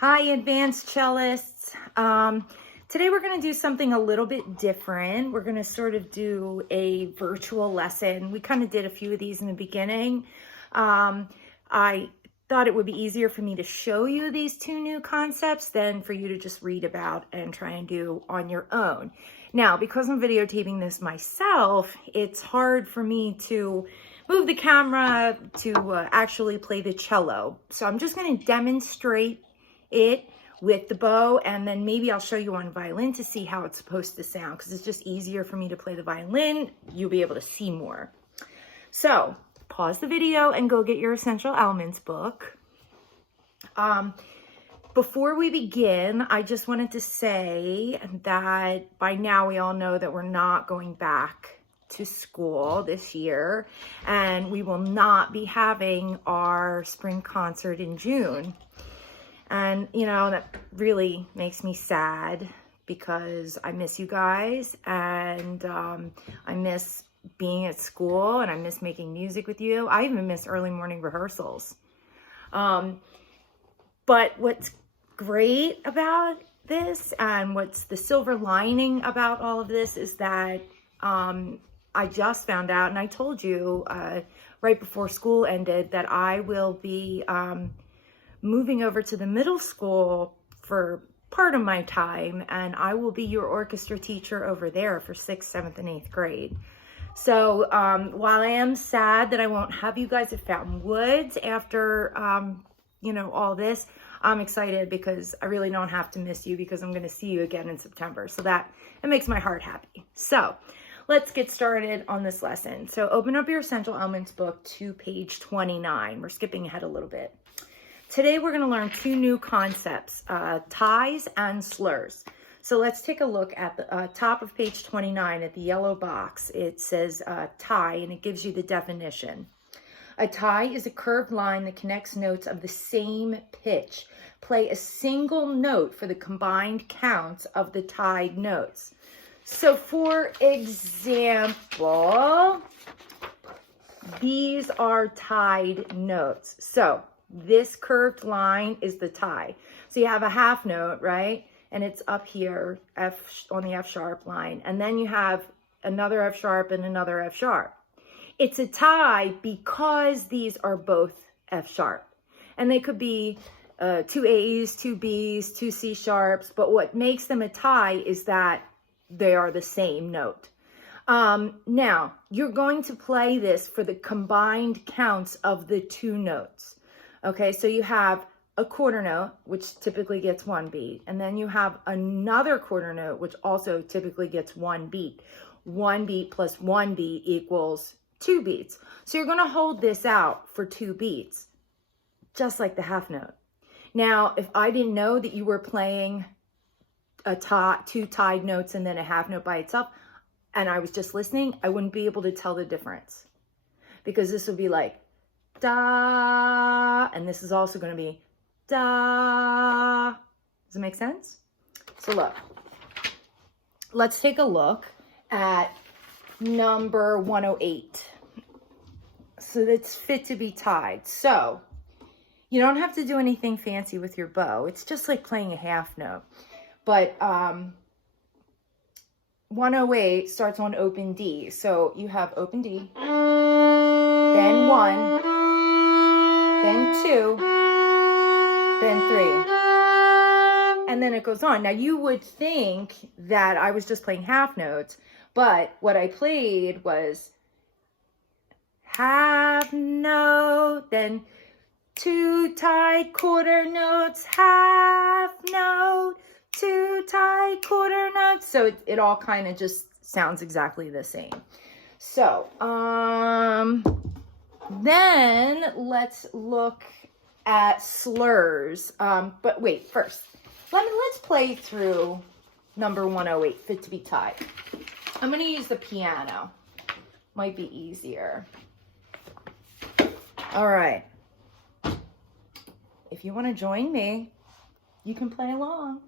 Hi, advanced cellists. Today we're going to do something a little bit different. We're going to sort of do a virtual lesson. We kind of did a few of these in the beginning. I thought it would be easier for me to show you these two new concepts than for you to just read about and try and do on your own. Now, because I'm videotaping this myself, it's hard for me to move the camera to actually play the cello. So I'm just going to demonstrate it with the bow, and then maybe I'll show you on violin to see how it's supposed to sound, because it's just easier for me to play the violin. You'll be able to see more. So pause the video and go get your Essential Elements book. Before we begin, I just wanted to say that by now we all know that we're not going back to school this year, and we will not be having our spring concert in June. And, you know, that really makes me sad because I miss you guys, and I miss being at school, and I miss making music with you. I even miss early morning rehearsals. But what's great about this, and what's the silver lining about all of this, is that I just found out, and I told you right before school ended, that I will be moving over to the middle school for part of my time, and I will be your orchestra teacher over there for 6th, 7th, and 8th grade. So while I am sad that I won't have you guys at Fountain Woods after, you know, all this, I'm excited because I really don't have to miss you, because I'm going to see you again in September. So it makes my heart happy. So let's get started on this lesson. So open up your Essential Elements book to page 29. We're skipping ahead a little bit. Today we're going to learn two new concepts, ties and slurs. So let's take a look at the top of page 29 at the yellow box. It says tie, and it gives you the definition. A tie is a curved line that connects notes of the same pitch. Play a single note for the combined counts of the tied notes. So for example, these are tied notes. So this curved line is the tie. So you have a half note, right? And it's up here, F on the F sharp line. And then you have another F sharp and another F sharp. It's a tie because these are both F sharp. And they could be two A's, two B's, two C sharps. But what makes them a tie is that they are the same note. Now, you're going to play this for the combined counts of the two notes. Okay, so you have a quarter note, which typically gets one beat. And then you have another quarter note, which also typically gets one beat. One beat plus one beat equals 2 beats. So you're going to hold this out for 2 beats, just like the half note. Now, if I didn't know that you were playing two tied notes and then a half note by itself, and I was just listening, I wouldn't be able to tell the difference. Because this would be like, da, and this is also going to be da. Does it make sense? So look, let's take a look at number 108. So that's fit to be tied. So you don't have to do anything fancy with your bow. It's just like playing a half note. But 108 starts on open D. So you have open D, then 1, then 2, then 3. And then it goes on. Now you would think that I was just playing half notes, but what I played was half note, then 2 tied quarter notes, half note, 2 tied quarter notes. So it all kind of just sounds exactly the same. So, then let's look at slurs. But wait, first, let's play through number 108, fit to be tied. I'm going to use the piano. Might be easier. All right. If you want to join me, you can play along.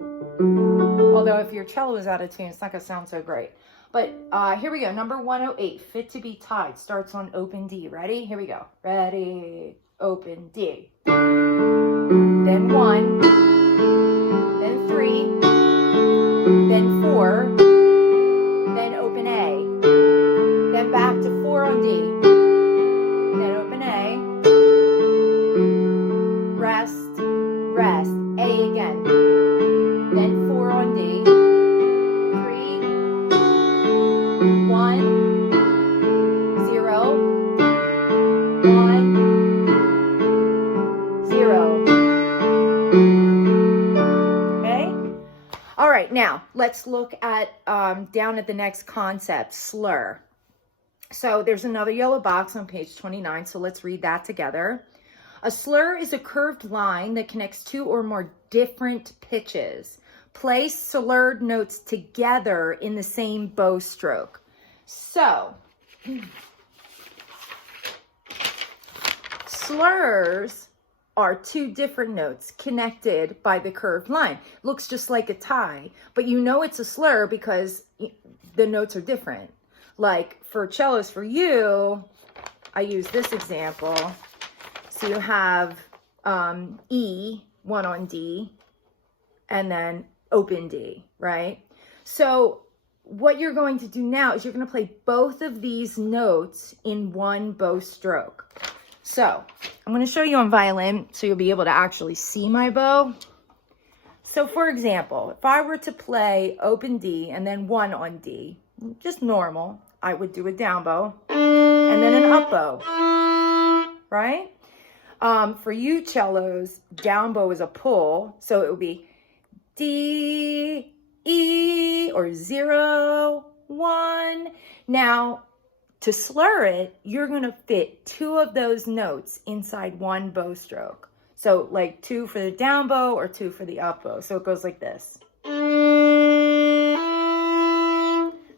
Although if your cello is out of tune, it's not going to sound so great. But here we go. Number 108, fit to be tied, starts on open D. Ready? Here we go. Ready, open D. Then 1, rest, A again, then 4 on D, 3, 1, 0, 1, 0. Okay? All right, now let's look at down at the next concept, slur. So there's another yellow box on page 29, so let's read that together. A slur is a curved line that connects two or more different pitches. Place slurred notes together in the same bow stroke. So, slurs are two different notes connected by the curved line. Looks just like a tie, but you know it's a slur because the notes are different. Like for cellos for you, I use this example. So you have E, 1 on D, and then open D, right? So what you're going to do now is you're going to play both of these notes in one bow stroke. So I'm going to show you on violin so you'll be able to actually see my bow. So for example, if I were to play open D and then 1 on D, just normal, I would do a down bow and then an up bow, right? For you cellos, down bow is a pull, so it would be D, E, or 0, 1. Now, to slur it, you're going to fit 2 of those notes inside one bow stroke. So like 2 for the down bow or 2 for the up bow. So it goes like this.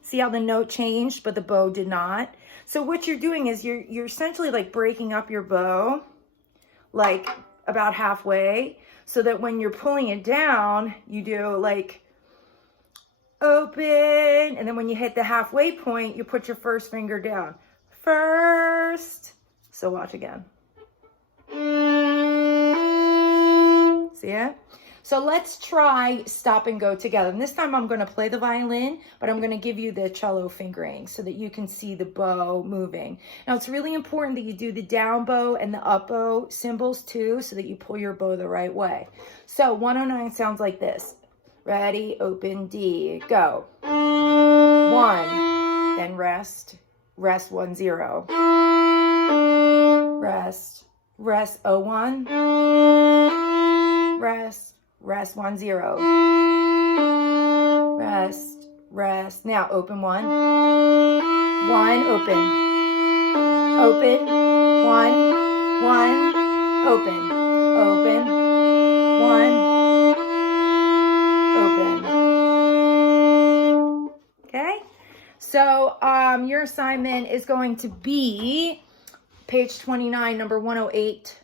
See how the note changed, but the bow did not? So what you're doing is you're essentially like breaking up your bow, like about halfway, so that when you're pulling it down, you do like open, and then when you hit the halfway point, you put your first finger down first. So watch again. See it? So let's try stop and go together. And this time I'm going to play the violin, but I'm going to give you the cello fingering so that you can see the bow moving. Now it's really important that you do the down bow and the up bow symbols too, so that you pull your bow the right way. So 109 sounds like this. Ready, open, D, go. 1, then rest, rest 1, 0. Rest, rest 01. Rest, rest 1, 0. Rest, rest. Now open 1. 1, open. Open, 1, 1, open. Open, 1, open. Okay? So your assignment is going to be page 29, number 108.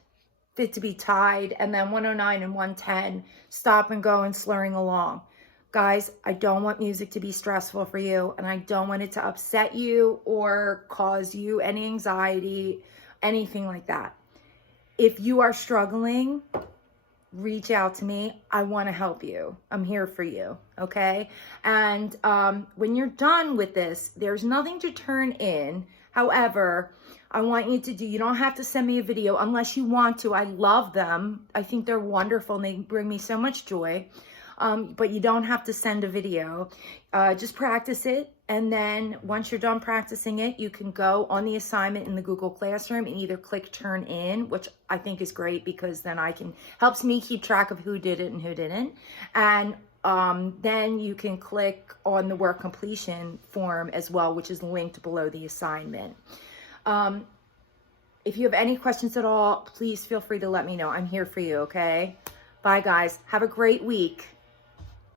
Fit to be tied, and then 109 and 110 stop and go and slurring along. Guys, I don't want music to be stressful for you, and I don't want it to upset you or cause you any anxiety, anything like that. If you are struggling, reach out to me. I want to help you. I'm here for you, okay? And when you're done with this, there's nothing to turn in. However, I want you to you don't have to send me a video unless you want to. I love them. I think they're wonderful and they bring me so much joy. But you don't have to send a video. Just practice it. And then once you're done practicing it, you can go on the assignment in the Google Classroom and either click turn in, which I think is great because then helps me keep track of who did it and who didn't. And then you can click on the work completion form as well, which is linked below the assignment. If you have any questions at all, please feel free to let me know. I'm here for you, okay? Bye, guys. Have a great week.